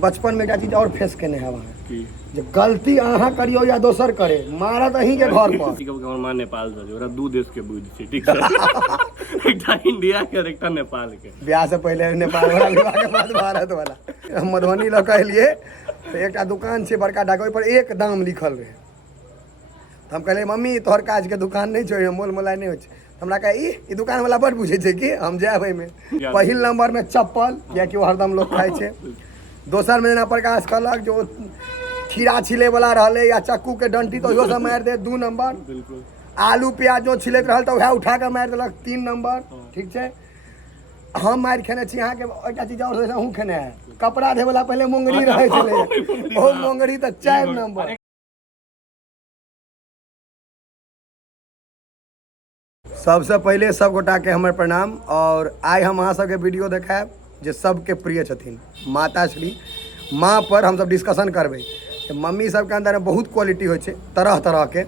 बचपन में क्या चीज और फेस केने है वहाँ जे गलती अहाँ करियो या दोसर करे मारत अहीं के घर पर हमर मां नेपाल से ओरा दू देश के बुझ छै ठीक छै एकटा इंडिया के और एकटा नेपाल के ब्याह से पहले नेपाल वाला विवाह के बाद भारत वाला हम मधुबनी लऽ के एलिए तो एक दुकान छै बड़का डाक पर एक दाम लिखल रहे तो हम कहले मम्मी तोहर काज के दुकान नहीं छै मोल मोलाई नहीं हो हमरा कहे ई दुकान वाला बड़ बुझे छै कि हम जाब में पहिल नंबर में चप्पल कियाकि हरदम लोग खाए छै दोसर में जेना प्रकाश कहलक जो खीरा छिले वाला रहले या चक्कू के डंटी तो ओहो से मार दे 2 नंबर आलू प्याज जो छिलैत रहल तो वह उठा के मार देलक 3 नंबर ठीक छै हम मार खेने छी अहाँ के एकटा चीज और अहूँ खेने है कपड़ा धे वाला पहले मुंगरी रहे छले ओ मुंगरी तो 4 नंबर सबसे पहले सब गोटा के हमर प्रणाम और आइ हम अहाँ सबके वीडियो देखायब जे सबके प्रिय छथिन माता श्री माँ पर हम सब डिस्कशन करबै मम्मी सबके अंदर बहुत क्वालिटी होइ छै तरह तरह के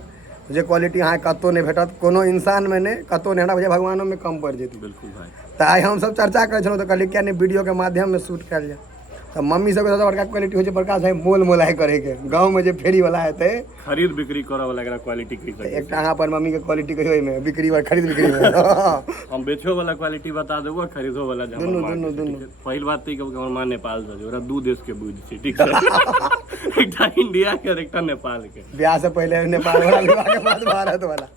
जे क्वालिटी अहाँ कतौ नहीं भेटत कोनो इंसान में नहीं कतौ नहीं हमरा भगवानों में कम पड़ जेतै बिल्कुल भाई तो आइ हम सब चर्चा करै छलहुँ तो कहलिए क्या नहीं वीडियो के माध्यम में शूट कयल जाए तो मम्मी सबके सबसे बड़का क्वालिटी होइ छै प्रकाश भाई मोल मोलाई करे के गाँव में जे फेरी वाला हेतै खरीद बिक्री करे वाला एकरा क्वालिटी की छै एकटा अहाँ पर मम्मी के क्वालिटी कहियो में बिक्री और खरीद बिक्री में हम बेचो वाला क्वालिटी बता देबो खरीदो वाला दुनु पहिल बात त हमर मां नेपाल से ओरा दू देश के बुझ छै ठीक छै एकटा इंडिया के और एकटा नेपाल के ब्याह से पहले नेपाल वाला विवाह के बाद भारत वाला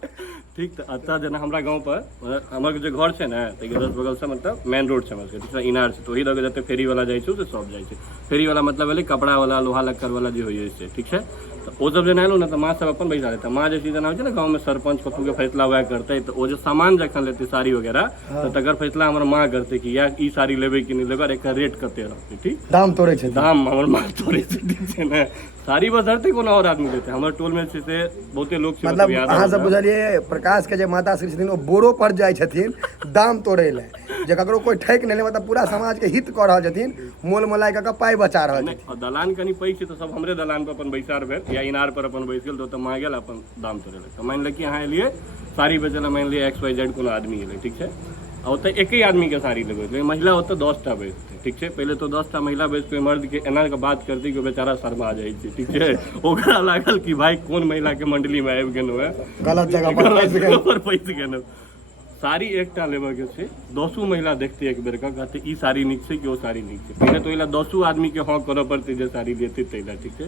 ठीक तो अतः जना हमरा गांव पर हमर जे घर छै ने त दस बगल से मतलब मेन रोड छै हमर ठीक इनार छै तो ओही लगे जते फेरी वाला जाइ छै से सब जाइ छै फेरी वाला मतलब भेलै कपड़ा वाला लोहा लक्कर वाला जे होइए से ठीक छै तो ओ सब जेना एलो ना तो माँ सब अपन बैसा लेता माँ जैसी जना होइ छै ना गाँव में सरपंच कतहु के फैसला वह करते तो वो जो सामान जखन लेते साड़ी वगैरह तो तकर फैसला हमर माँ करते कि या ई साड़ी लेबे कि नहीं लेबे एकर रेट कते रहते ठीक दाम तोड़े छै दाम हमर माँ तोड़े छै ठीक छै ना साड़ी बदलते कोनो और आदमी देते हमर टोल में से बहुते लोग छै मतलब अहाँ सब बुझलिए प्रकाश के जे माता श्री छथिन ओ बोरो पर जाइ छथिन दाम तोड़े ले जे ककरो कोई ठैक नहीं ले मतलब पूरा समाज के हित कर रहल छथिन मोल मोलाई के पाई बचा रहल छथिन दलान कनी पैघ छै तो सब हमरे दलान पर अपन बैसार भेल या इनार पर अपन बैस गेल तो माँ गेल अपन दाम तोड़े ले तो मान ले कि अहाँ एलिए साड़ी बेचल मान लिया XYZ कोनो आदमी एलै ठीक छै आ ओतऽ एक ही आदमी के साड़ी लेबै लेकिन महिला ओतऽ 10टा बेचतै ठीक छै पहले तो 10टा महिला बेचतै मर्द के एना के बात करतै कि बेचारा शर्मा जाइ छै ठीक छै ओकरा लागल कि भाई कोन महिला के मंडली में आबि गेलौ है गलत जगह पर पैस गेलौ साड़ी एकटा लेबे के छै 10 महिला देखते एक बेर का कहते ई साड़ी नीक छै कि ओ साड़ी नीक छै पहले तो इला 10 आदमी के हाँ करऽ पड़तै जे साड़ी लेतै तैला ठीक छै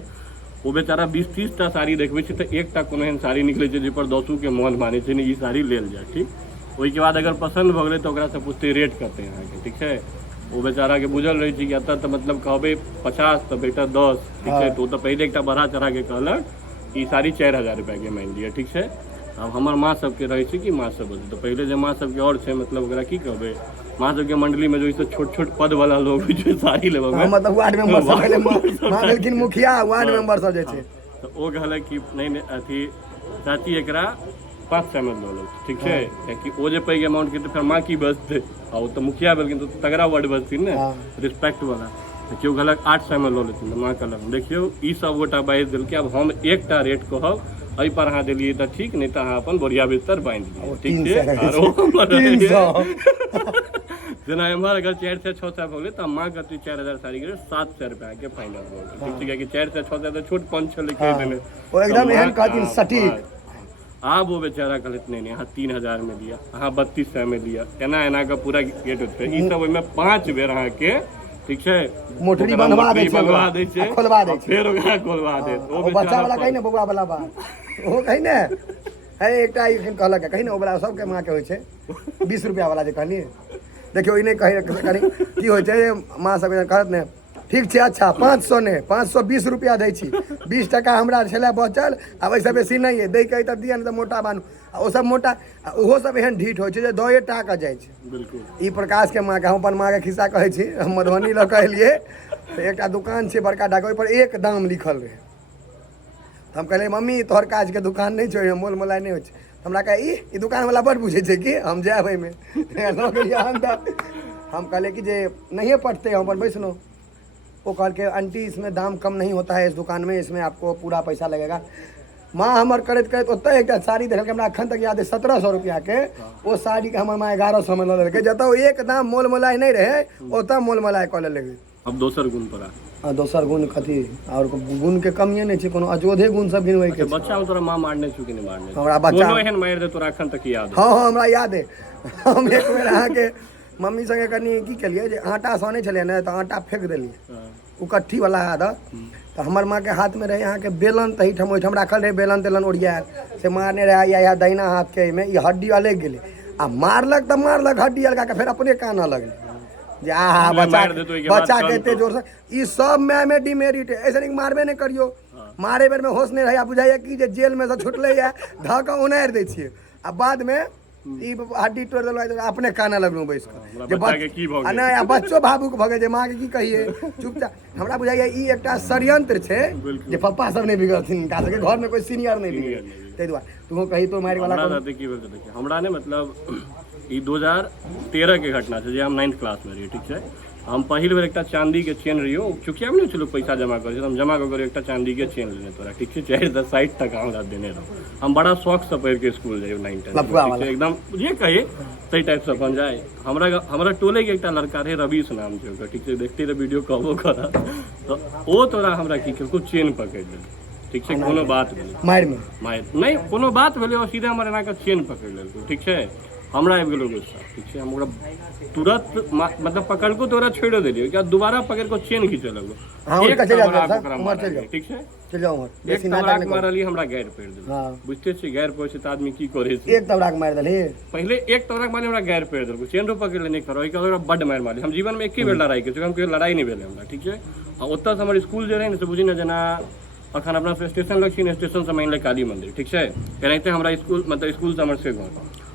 वो बेचारा 20-30 टा साड़ी देखबै छै तऽ एकटा कोनो एहन साड़ी निकलै छै जे पर 10 के मन मानै छै ने ई साड़ी लेल जाए ठीक ओहि के बाद अगर पसंद भ गेलै तो ओकरा से पूछते रेट कते अहाँ के ठीक छै वो बेचारा के बुझल रहै छै कि एतऽ तऽ मतलब कहबै 50 तऽ बेटा 10 ठीक छै तो पहले एकटा बढ़ा चढ़ा के कहलक ई साड़ी 4000 रुपया के मान लिअ ठीक छै अब हमर माँ सबके रहे छै कि माँ सब बोलते तो पहले जे माँ सबके और छै मतलब ओकरा की कहबै माँ सबके मंडली में जो इस छोट छोट पद वाला लोग जो साड़ी लेबे मतलब वार्ड मेंबर सब पहले माँ लेकिन मुखिया वार्ड मेंबर सब जे छै तो ओ कहलक कि नहीं अथी चाची एकरा 500 में लो लो ठीक छै कि ओ जे पैघ अमाउंट के तो फिर माँ की बचतै आ ओ तो मुखिया भेलखिन तो तगड़ा वर्ड बचथिन ने रिस्पेक्ट वाला तो केओ कहलक 800 में लो लेथिन माँ कहलक देखियो ई सब गोटा बाइज देलकै अब हम एकटा रेट कहब एहि पर अहाँ देलियै तऽ ठीक नहीं तो अहाँ अपन बोरिया बिस्तर बांधि लिअ ठीक छै जेना एम्हर अगर 4 से 6 साल हो गए तो माँ कहती 4000 साड़ी के 700 रुपया के फाइनल हो ठीक है कि 4 से 6 साल तो छोट 5-6 लिखे देने वो एकदम एहन कहथिन सटीक आप वो बेचारा कहलत नहीं यहाँ 3000 में लिया अहाँ 3200 में लिया एना एना का पूरा गेट होते ई सब ओइमे 5 बेर अहाँ के ठीक छै मोटरी बनवा दै छै खोलवा दै छै फेर ओकरा खोलवा दे ओ बच्चा वाला कहि ने बौआ वाला बात ओ कहि ने है एकटा एखन कहलक कहि ने ओ वाला सबके माँ के होइ छै 20 रुपया वाला जे कहलिए देखियो ई नहीं कहि की होइ छै माँ सब कहत ने ठीक छै अच्छा 500 ने 520 रुपया दै छी 20 टका हमरा छलै बचल आ वैसे बेसी नहीं है दै के तऽ दिया ने तऽ मोटा बानू ओ सब मोटा ओहो सब एहन ढीठ होइ छै जे 2 टाका जाइ छै बिल्कुल ई प्रकाश के माँ के हम अपन माँ के खिस्सा कहै छी हम मधुबनी लऽ के एलिए तो एकटा दुकान छै बड़का डाक पर एक दाम लिखल रहे हम कहले मम्मी तोहर काज के दुकान नहीं छै मोल मोलाई नहीं होइ छै हमरा कहे ई दुकान वाला बड़ बुझे छै कि हम जाब में हम कहले कि जे नहीं पटते हम अपन बैसनो वो कह के आंटी इसमें दाम कम नहीं होता है इस दुकान में इसमें आपको पूरा पैसा लगेगा माँ हमर करत करत ओतऽ एक साड़ी देखल हमरा अखन तक याद है 1700 रुपया के वो साड़ी के हमर माँ 1100 में लऽ लेलकै जतऽ एक दाम मोल मोलाई नहीं रहे ओतऽ मोल मोलाई कऽ लेलकै अब दोसर गुण पर आ दोसर गुण कथी और गुण के कमिए नहीं छै, कोनो अजोधे गुण सब गिनबै के छै। बच्चा में तोरा माँ मारने छौ कि नहीं मारने? हमरा बच्चा कोनो एहन मारि दे तोरा अखन तक याद है? हाँ हमरा याद है। हम एक बेर अहाँके मम्मी संगे कनी की केलियै जे आटा सानै छलियै ने, तऽ आटा फेंक देलियै उ कट्ठी वाला आदत। तऽ हमर माँ के हाथ में रहे अहाँके बेलन, तही ठाम ओहिठाम राखल रहे बेलन तेलन ओरियाल, से मारने रहे या दहिना हाथ के में, ई हड्डी अलग गेलै आ मारलक तऽ मारलक हड्डी अलगा के, फेर अपने कानऽ लगलै जे आहा बच्चा के एते जोर से। ई सब में डिमेरिट है, ऐसे नहीं मारबे नहीं करियो, मारे बेर में होश नहीं रहैया, बुझाइया कि जे जेल में से छुटले या ध के उनारि दै छियै आ बाद में ई हड्डी तोड़ देलक अपने कानऽ लगलहुँ बैस कऽ जे नहीं आ बच्चो भावुक भऽ गेल जे माँ के की कहिए चुपचाप। हमरा बुझाइया ई एकटा षड्यंत्र छै जे पप्पा सब नहीं बिगड़थिन, हिनका सबके घर में कोई सीनियर नहीं बिगड़े, ताहि दुआरे तू कही तो मारि वाला हमरा ने मतलब ई 2013 के घटना छै जे हम 9th क्लास में रहियै, ठीक छै। हम पहिल बेर एकटा चांदी के चेन रहियो, चुकिया में नहीं छलो पैसा जमा करे, हम जमा कर एकटा चांदी के चेन लेने तोरा, ठीक छै, 460 टका हमरा देने रहो। हम बड़ा शौक से पढ़ के स्कूल जाइयो 9th में, एकदम जे कहे तई टाइप से अपन जाए। हमरा टोले के एकटा लड़का रहे रवीश नाम छै ओकर, ठीक छै, देखते रहे वीडियो कहबो करा, तो ओ तोरा हमरा की केलको चेन पकड़ि लेल, ठीक छै, कोनो बात भेलै मारि नहीं कोनो बात भेलै और सीधे हमर एना के चेन पकड़ि लेलको, ठीक छै। हमरा आबि गेलो गुस्सा, ठीक छै, हम ओकरा तुरंत मतलब पकड़को तो ओकरा छोड़ो देलियो, क्या दोबारा पकड़ को चेन खींचे लगलो, एक ठीक छै, चल जाओ एक तबराक मारली, हमरा गैर पेड़ देल, बुझते छी गैर पेड़ छै त आदमी की करे छै, एक तबराक मार देली, पहले एक तबराक मारली हमरा गैर पेड़ देलको, चेन रो पकड़ लेने एक तरह के ओकरा बड मार मारली। हम जीवन में एके बेर लड़ाई के हम कोई लड़ाई नहीं भेले हमरा, ठीक छै। आ ओतऽ से हमर स्कूल जे रहे ने से बुझी ना जेना अखन अपना स्टेशन लग छी, स्टेशन से मान ले काली मंदिर, ठीक छै, एनाहिते हमरा स्कूल मतलब स्कूल से हमर से घर,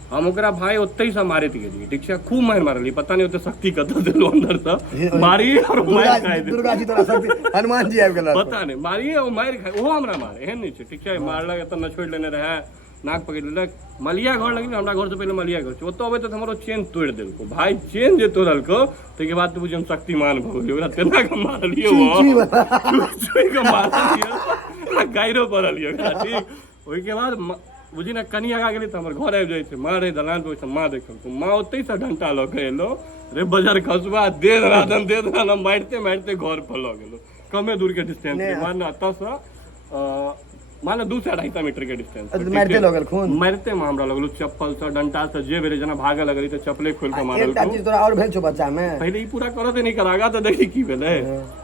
हम ओकरा भाई ओते से मारैत गेलियै, ठीक छै, खूब मारि मारलियै, पता नहीं ओते शक्ति कतऽ देलो अंदर से मारी और मारि खाइ दे, दुर्गा जी तोरा शक्ति हनुमान जी आबि गेल, पता नहीं मारी और मारि खाइ, ओहो हमरा मारे एहन नहीं छै, ठीक छै, मारलक एतऽ न छोड़ि लेने रहे, नाक पकड़ि लेलक, मलिया घर लगिन, हमरा घर से पहले मलिया घर छै, ओतऽ अबै तऽ हमरो चेन तोड़ि देलको भाई, चेन जे तोड़लको ताहिके बाद तो बुझियौ हम शक्तिमान भऽ गेलियै, ओकरा तेना के मारलियै, वो छुई के मारलियै, गायरो पड़लियै ओकरा, ठीक। ओहिके बाद बुझी ना कनी आगा गेली तऽ हमर घर आबि जाइ छै, माँ रहे दलान पर, माँ देखल तो माँ ओते से डंटा लऽ के एलो, रे बजर खसुआ दे दे मारते मारते घर पर लऽ गेलो, कमे दूर के डिस्टेंस मारना एतऽ से माने 200-250 मीटर के डिस्टेंस मारते लगल खून, मारते में हमरा लगलो चप्पल से डंटा से जे भेले जना भागे लगली तो चप्पले खोल के मारल। एकटा चीज तोरा और भेल छौ बच्चा में, पहले ई पूरा करत नहीं करागा तो देखी की भेले,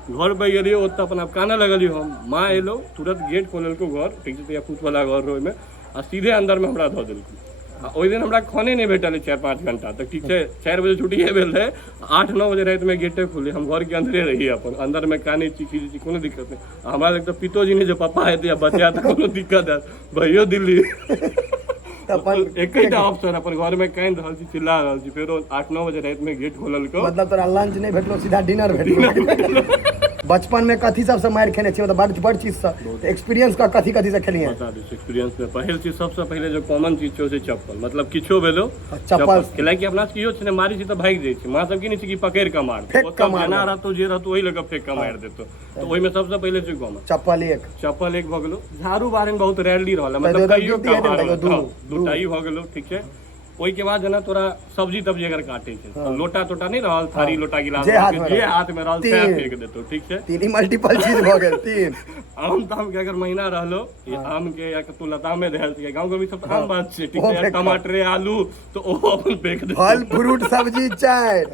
घर पे गेलियो ओतऽ अपन काने लगलियो हम, माँ एलो तुरंत गेट खोललको घर, ठीक छै, या फूट वाला घर रोय में आ सीधे अंदर में हमरा धऽ देलको। ओहि दिन हमरा खाने नहीं भेटल 4-5 घंटा तक, ठीक छै, 4 बजे छुट्टी भेल रहे, 8-9 बजे रात में गेटे खुले, हम घर के अंदरे रही अपन, अंदर में काने चीखी कोनो दिक्कत नहीं, हमरा लग तो पितोजी ने जो पापा हेते या बच्चा तो कोनो दिक्कत है भैयो दिल्ली अपन एकैटा ऑप्शन अपन घर में कान रहल छी, चिल्ला रहल छी, फेरो 8-9 बजे रात में गेट खोलल को, मतलब तोरा लंच नहीं भेटलो सीधा डिनर भेटलो। बचपन में कथी सबसे मार खेने छी, मतलब बड़ चीज से एक्सपीरियंस का कथी से खेलिए, बता दे एक्सपीरियंस में पहिल चीज सबसे पहले जो कॉमन चीज छै से चप्पल, मतलब किछो भेलो चप्पल खेलाइ कि अपना कियो छै मारी छी त भाग जाय छै, मां सब की नहीं छै कि पकड़ के मार, ओतऽ जना रहतो जे रहतो ओही लगे फेंक के मार देतो, तो ओहि में सबसे पहले छै कॉमन चप्पल एक भ गेलो, झाड़ू बारन बहुत रेयरली रहल, मतलब कहियो दूटाई भ गेलो, ठीक छै। ओहि के बाद जना तोरा सब्जी तब्जी अगर काटे छै तो लोटा तोटा नहीं रहल, थारी लोटा गिलास जे हाथ में रहल से फेंक देतो, ठीक छै, तीन मल्टीपल चीज भ गेल, तीन आम ताम के अगर महीना रहलो ये आम के या तू लता में रहल छै, गांव में सब आम बात छै, ठीक है, टमाटर आलू तो ओ अपन फेंक दे, फल फ्रूट सब्जी चाय।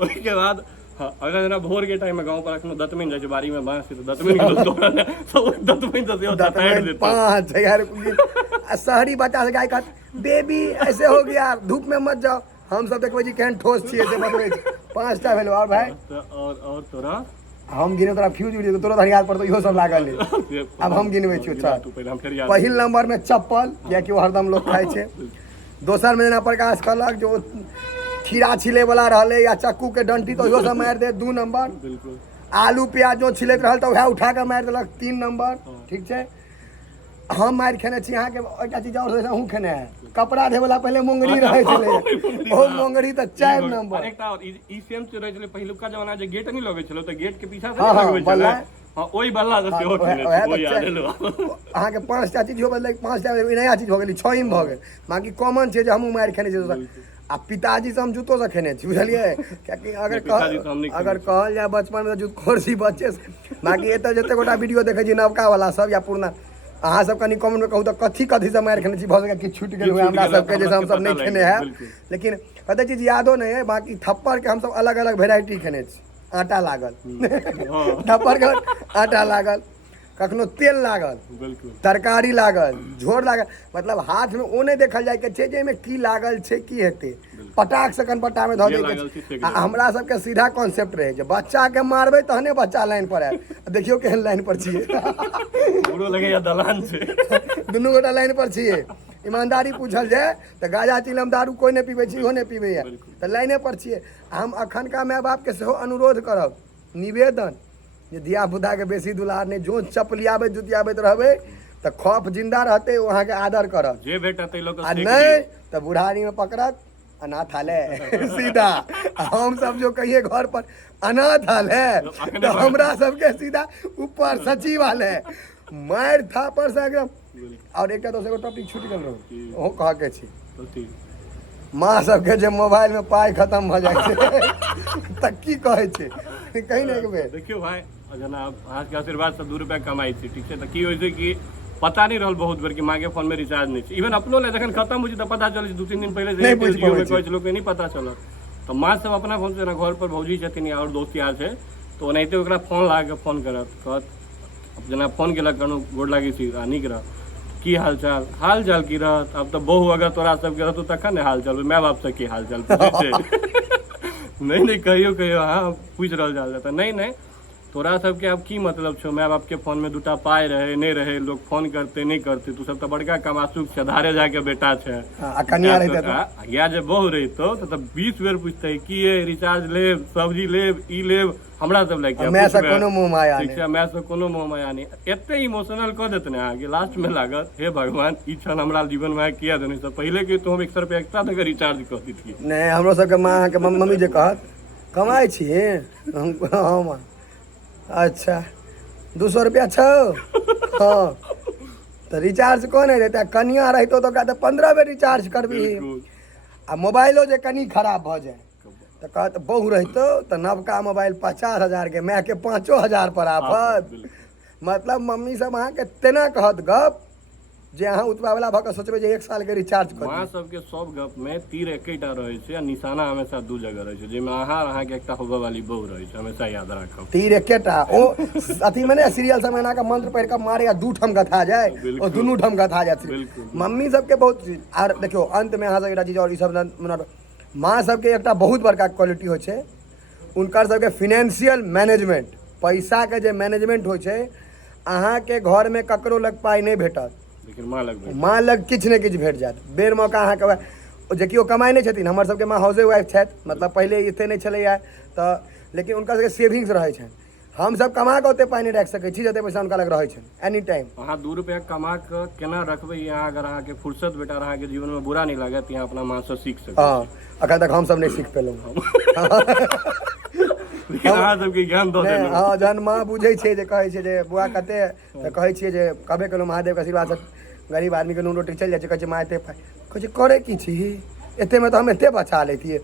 ओहि के बाद अगर जना भोर के टाइम में गांव पर रखनो दतमैन जाय छै बाड़ी में बांस छै, तो दतमैन के तोड़ा सब दतमैन से दताड़ देते 5000। शहरी बच्चा से गाय का बेबी ऐसे हो गया, धूप में मत जाओ, हम सब देखबै जी केहन ठोस छियै से बतबै छी, 5टा भेलो। और भाई और तोरा हम गिने तोरा फ्यूज उड़ी तोरा धर याद पड़तो, इहो सब लागल है, अब हम गिनबै छियो। अच्छा पहिल नंबर में चप्पल, या कि हरदम लोग खाइ छै, दोसर में जना प्रकाश कहलक जो खीरा छिले वाला रहले या चक्कू के डंटी तो इहो सब मार दे 2 नंबर, बिल्कुल आलू प्याज जो छिलैत रहल तो वह उठा के मार देलक 3 नंबर, ठीक छै। हम मार खेने छी अहाँ के एकटा चीज और से हूं खेने है, कपड़ा धे वाला पहले मोंगरी रहे छले, ओ मोंगरी त 4 नंबर, एकटा और ई सेम से रहे छले पहिलुका जमाना जे गेट नहीं लगे छलो तो गेट के पीछा से लगबै छले, हां ओई बल्ला से सेहो खेने ओ याद एलो अहाँ के 5टा चीज हो बदले 5टा नया चीज हो गेली, 6 भ गेल, बाकी कॉमन छै जे हमहू मार खेने छी। आ पिताजी से हम जूतो से खेने छी बुझलिए कियाकि अगर पिताजी से हम नहीं खेने अगर कहल जाए बचपन में जूत खोरसी बच्चे से बाकी एतऽ जते गोटा वीडियो देखै छी नवका वाला सब या पुरना अहाँ सब कनी कमेंट में कहू तऽ कथी से मारि खेने छी भऽ सकै कि छूटि गेल हुए हमरा सबके जैसे हम सब नहीं खेने हैं लेकिन कते चीज यादो नहीं है बाकी थप्पड़ के हम सब अलग अलग वेराइटी खेने छी आटा लागल थप्पड़ के आटा लागल कखनो तेल लागल तरकारी लागल झोर लागल मतलब हाथ में ओ नहीं देखल जाए के जे में की लागल छे की हेते पटाक से कनपटा में धऽ दे के हमरा सबके सीधा कॉन्सेप्ट रहे जे बच्चा के मारबे तहने बच्चा लाइन पर आए देखियो केहन लाइन पर छिए बुरो लगे या दलान से दुनू गोटा लाइन पर छिए ईमानदारी पूछल जाए तऽ गाजा चिलम दारू कोई नहीं पीबे छी इहो नहीं पीबे या तऽ लाइने पर छिए हम अखन का माय बाप के सेहो अनुरोध करब निवेदन जे धिया पुता के बेसी दुलार नहीं जो चपलियाबे जुतियाबैत रहबे तऽ खौफ जिंदा रहते वहाँ के आदर करब जे बेटा ते लोग आ नहीं तो बुढ़ारी में पकड़त अनाथालय सीधा हम सब जो कहिए घर पर अनाथालय तो हमरा सबके सीधा ऊपर सचिवालय मार थापर से एकदम और एक दोसर टॉपिक छूट गल रहो ओहो कह के छी माँ सबके जे मोबाइल में पाई खत्म भ जाए छै त की कहै छै कहीं नहीं के देखियो भाई जना आज के आशीर्वाद से 2 रुपया कमाई छी ठीक है तो की होय छै कि पता नहीं रहल बहुत बेर कि माँ के फोन में रिचार्ज नहीं छै इवन अपनो ले जखन खत्म हो छै तो पता चल 2-3 दिन पहले नहीं बुझ पाबै छै कोई लोग के नहीं पता चलत तो माँ सब अपना फोन से ना घर पर भौजी छथिन या और दोस्त यार छै तो ओनाहिते ओकरा फोन लगा के फोन करत कहत जना फोन केलक कनो गोड़ लागी छी आ नीक रह की हाल चाल की रहत अब तो बहु अगर तोरा सब के रहतौ तखन हाल चाल माय बाप से की हाल चाल पूछे नहीं कहियो हाँ पूछ रहल जाता नहीं तोरा सबके अब की मतलब छो माय बाप के फोन में 2टा पाई रहे नहीं रहे लोग फोन करते नहीं करते तू सब तो बड़का कमासुक से धारे जाके बेटा छे कन्या रहते या जे बहु रहितो तो 20 बेर पूछते की रिचार्ज लेब सब्जी लेब ई लेब हमरा सब लाइक मैं से कोनो मुंह माया नहीं ठीक है मैं से कोनो मुंह माया नहीं एते इमोशनल क देत ने आगे लास्ट में लागत हे भगवान ई क्षण हमरा जीवन में किया देने से पहले के तो हम 100 रुपया एक्स्ट्रा देके रिचार्ज कर दितिए नहीं हमरो सब के मां के मम्मी जे कहत कमाई छी हम अच्छा 200 रुपया छो हाँ तो रिचार्ज कौन है देता कनिया रहितो तो कहते 15 बेर रिचार्ज करबी आ मोबाइलो जे कनी खराब भ जाए तो कहते बहु रहितो तो नवका मोबाइल 50,000 के मैं के 5,000 पर आफत मतलब मम्मी सब अहाँ के तेना कहत गप जे अहाँ उतबा वाला भऽ के सोचबे जे 1 साल के रिचार्ज कर मां सब के सब गप में तीर एकेटा रहे छै आ निशाना हमेशा 2 जगह रहे छै जेमे अहाँ के एकटा होबे वाली बहु रहे छै हमेशा याद राखब तीर एकेटा ओ अथी में ने सीरियल सब में ना का मंत्र पढ़ के मारे या 2 ठम गथा जाए और दुनू ठम गथा जाए मम्मी सब के बहुत आर देखियो अंत में अहाँ सब एकटा चीज और ई सब माँ सब के एकटा बहुत बड़का क्वालिटी होइ छै उनकर सब के फाइनेंशियल मैनेजमेंट पैसा के जे मैनेजमेंट होइ छै अहाँ के घर में ककरो लग पाई नहीं भेटत लेकिन माँ लग किछु ने किछु भेट जायत बेर मौका अहाँके जे केओ कमाइ नहीं छथिन हमर सबके माँ हाउसे वाइफ छथि मतलब पहले एते नहीं छलैया तऽ लेकिन उनका सबके सेविंग्स रहै छनि हम सब कमा के ओते पाई नहीं राखि सकै छी जते पैसा उनका लग रहै छनि एनी टाइम अहाँ 2 रुपया कमा के केना रखबै यहाँ अगर अहाँ के फुर्सत बेटा अहाँ के जीवन में बुरा नहीं लागत यहाँ अपना माँ से सीख सकै हाँ अखन तक हम सब नहीं सीख पेलहुँ अहाँ सबके ज्ञान दऽ देलहुँ हाँ जहन माँ बुझै छै जे कहै छै जे बुआ कते तऽ कहै छियै जे कहबे केलहुँ महादेव के आशीर्वाद से गरीब आदमी के नून रोटी चलि जाइ छै कहै छै माँ एते कहै छै करे की छी एते में तो हम एते बचा लेतियै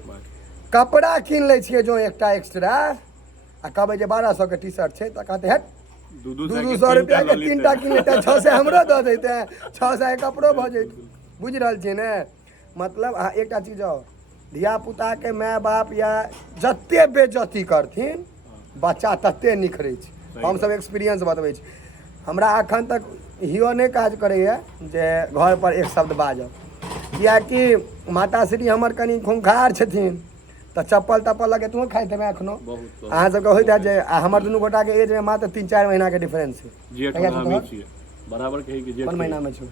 कपड़ा कीन लै छियै जो एकटा एक्स्ट्रा आ कहबै जे 1200 के टी शर्ट छै तऽ कहते हट 200 रुपया के 3टा कीन लेते 600 हमरो दऽ देते 600 के कपड़ो भऽ जैतै बुझि रहल छियै ने मतलब अहाँ एकटा चीज और धिया पुता के माय बाप या जते बेइज्जती करथिन बच्चा तते निखरै छै हम सब एक्सपीरियंस बतबै छी हमरा अखन तक हियो नहीं काज करैया जे घर पर एक शब्द बाजब कियाकि माता श्री हमर कनी खूंखार छथिन तऽ चप्पल तप्पल लगे तू खाइत हेबै एखनो अहाँ सबके होइत हैत जे हमर दुनू गोटा के एज में मात्र 3-4 महीना के डिफरेंस है बराबर कही कि कोन महीना में छौ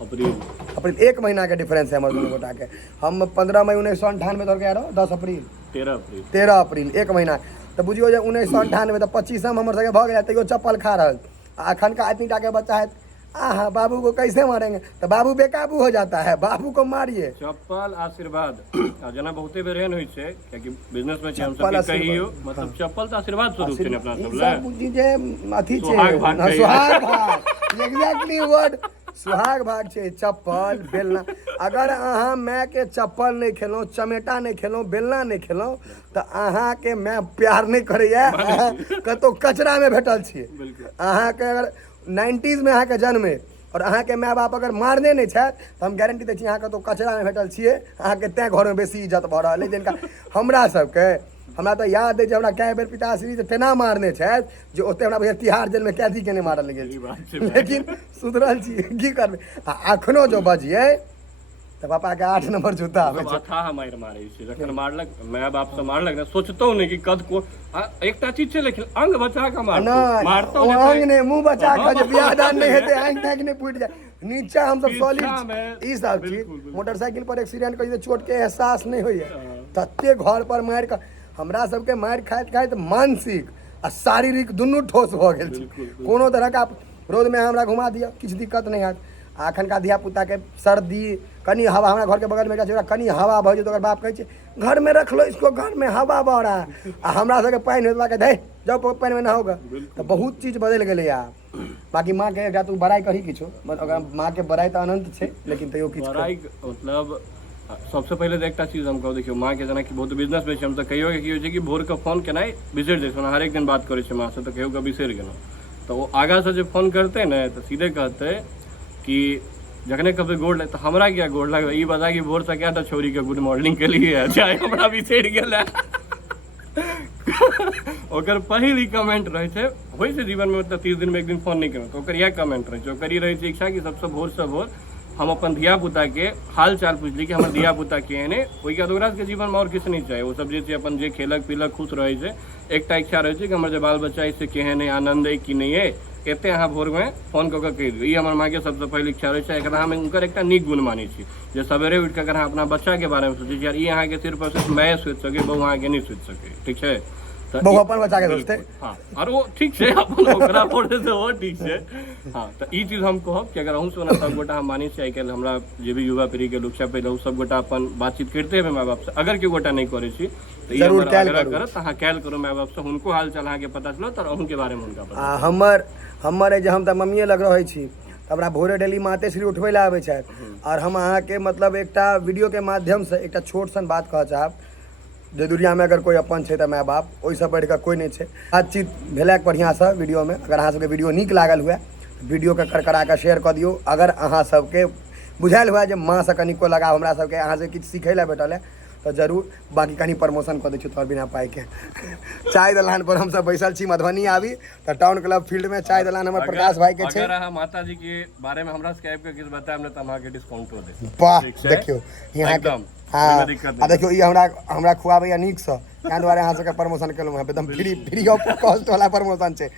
अप्रैल 1 महीना के डिफरेंस है हमर दुनू गोटा के हम 15 मई 1998 तोर के रहो 10 अप्रैल 13 अप्रैल 1 महीना तो बुझियो जे 1998 तो 25 हमर सबके भऽ गेल तैयो चप्पल खा रहल अखन का इतनी टा के बच्चा है आहा बाबू को कैसे मारेंगे तो बाबू बेकाबू हो जाता है बाबू को मारिए चप्पल आशीर्वाद जना बहुते बेर एहन होइ छै कियाकि बिजनेस में छै हम सब कहियो मतलब चप्पल तो आशीर्वाद स्वरूप छै अपना सब ले सब बुझी जे अथी छै सुहाग भाग एग्जैक्टली वर्ड सुहाग भाग छे चप्पल बेलना। अगर अहाँ माय के चप्पल नहीं खेलो, चमेटा नहीं खेलो, बेलना नहीं खेलो तो अहाँ के माय प्यार नहीं करैया, अहाँ कतौ कचरा में भेटल छियै। अहाँ के अगर 90s में अहाँ के जन्म में और अहाँ के माय बाप अगर मारने नहीं छथि तो हम गारंटी दै छी अहाँ कतौ कचरा में भेटल छियै। अहाँ के तैं घर में बेसी इज्जत भऽ रहल है। जिनका हमरा सबके हमरा तो याद है जे हमरा कए बेर पिताश्री तेना मारने छथि जे ओते हमरा भैया तिहार जेल में कैदी के नहीं मारल गेल छी। लेकिन सुधरल छी की करबै। आ अखनो जो बजिए तो पापा के 8 नंबर जूता आबै छै। अथाह मारि मारै छै जखन मारलक, माय बाप से मारलक ने सोचतो नहीं कि कद को एकटा चीज छै, लेकिन अंग बचा के मारतो अंग ने मुंह बचा के जे बियाह दान नहीं हेतै, आंख तांख नहीं फूट जाए, नीचा हम सब सॉलिड ई सब चीज। मोटरसाइकिल पर एक्सीडेंट कर चोट के एहसास नहीं होइए, तत्ते घर पर मारि के हमरा सबके मारि खाइत खाइत मानसिक आ शारीरिक दुनू ठोस भऽ गेल छै। कोनो तरह का रोड में हमरा घुमा दिया किछु दिक्कत नहीं हैत। अखन का धिया पुता के सर्दी कनी हवा, हमरा घर के बगल में एकटा कनी हवा भऽ जेतै, ओकर बाप कहै छै घर में रख लो इसको, घर में हवा बह रहा है। आ हमरा सबके पानि होतबा के धै जाओ पानि में नहाओगा। तो बहुत चीज बदल गेलै यार। बाकी माँ के एकटा तू बड़ाई करी किछो, मतलब माँ के बड़ाई तो अनंत छै, लेकिन तैयो किछु बड़ाई मतलब सबसे पहले तो एक चीज हम कहू, देखियो माँ के जेना कि बहुत बिजनेस में हम तो कहियो कि होइ छै कि भोर के फोन केनाइ बिसरि जाइ छै। हर एक दिन बात करै छै माँ से तो कहियो के बिसरि गेलहुँ तो वो आगा से जो फोन करते ने तो सीधे कहते कि जखने कभी गोड़ लगे तो हमरा क्या गोड़ लगे, ये बता कि भोर से क्या था छोरी के गुड मॉर्निंग के लिए चाहे हमरा बिसरि गेल। ओकर पहिल ही कमेंट रहे छै, होइ छै जीवन में मतलब 30 दिन में एक दिन फोन नहीं करो तो ओकर यह कमेंट रहे छै। ओकर ई रहे छै इच्छा कि सबसे भोर से भोर हम अपन धिया पुता के हाल चाल पूछली कि हमर धिया पुता केहन है। ओहि के ओकरा के जीवन में और किछु नहीं चाहे, वो सब जे छै अपन जे खेलक पीलक खुश रहे छै। एकटा इच्छा रहे छै कि हमर जे बाल बच्चा है से केहन है, आनंद है कि नहीं है, एते अहाँ भोर में फोन कऽ के कहि दियौ। ई हमर माँ के सबसे पहले इच्छा रहे छै। एकरा हम हुनकर एकटा नीक गुण मानै छी जे सवेरे उठि के अगर अहाँ अपना बच्चा के बारे में सोचै छी यार ई अहाँ के सिर्फ माय सोचि सके, बहू अहाँ के नहीं सोचि सके, ठीक छै। बहु अपन बच्चा के सोचते हाँ, और वो ठीक छै अपन ओकरा पढ़े से वो ठीक छै। हाँ तो ई चीज हम कहब कि अगर अहूँ से सब गोटा हम मानी छी, आइ काल्हि हमरा जे भी युवा पीढ़ी के लोक छै पहिले सब गोटा अपन बातचीत करते हैं माय बाप से। अगर केओ गोटा नहीं करे छी तो ई हमर आग्रह करत अहाँ कैल करो माय बाप से, हुनको हाल चाल अहाँ के पता चलत और अहूँ के बारे में हुनका पता। हमर जे हम त मम्मीए लग रहै छी, हमरा भोरे डेली माते श्री उठबै ला आबै छथि। और हम अहाँ के मतलब एकटा वीडियो के माध्यम से एकटा छोट सन बात कहऽ चाहब जे दुनिया में अगर कोई अपन छै तऽ माय बाप, ओहिसँ बढ़ि कऽ कोई नहीं छै। बातचीत भेलैक बढ़िया से वीडियो में। अगर अहाँ सबके वीडियो नीक लागल हुए वीडियो के करकरा के शेयर कऽ दियौ। अगर अहाँ सबके बुझायल हुए जे माँ से कनिको लगाव हमरा सबके अहाँ से किछु सीखै ला भेटल है तो जरूर। बाकी कनी प्रमोशन कऽ दै छी तोहर बिना पाई के। चाय दलान पर हम सब बैसल छी, मधुबनी आबी तो टाउन क्लब फील्ड में चाय दलान हमर प्रकाश भाई के छै। अगर अहाँ माता जी के बारे में हमरा से के किछु बताएब ने त हम अहाँ के डिस्काउंटो देब। वाह देखियो यहाँ के हाँ देखियो ई हमरा खुआबैया नीक से, ताहि दुआरे अहाँ सबके प्रमोशन केलहुँ। एकदम फ्री ऑफ कॉस्ट वाला प्रमोशन छै।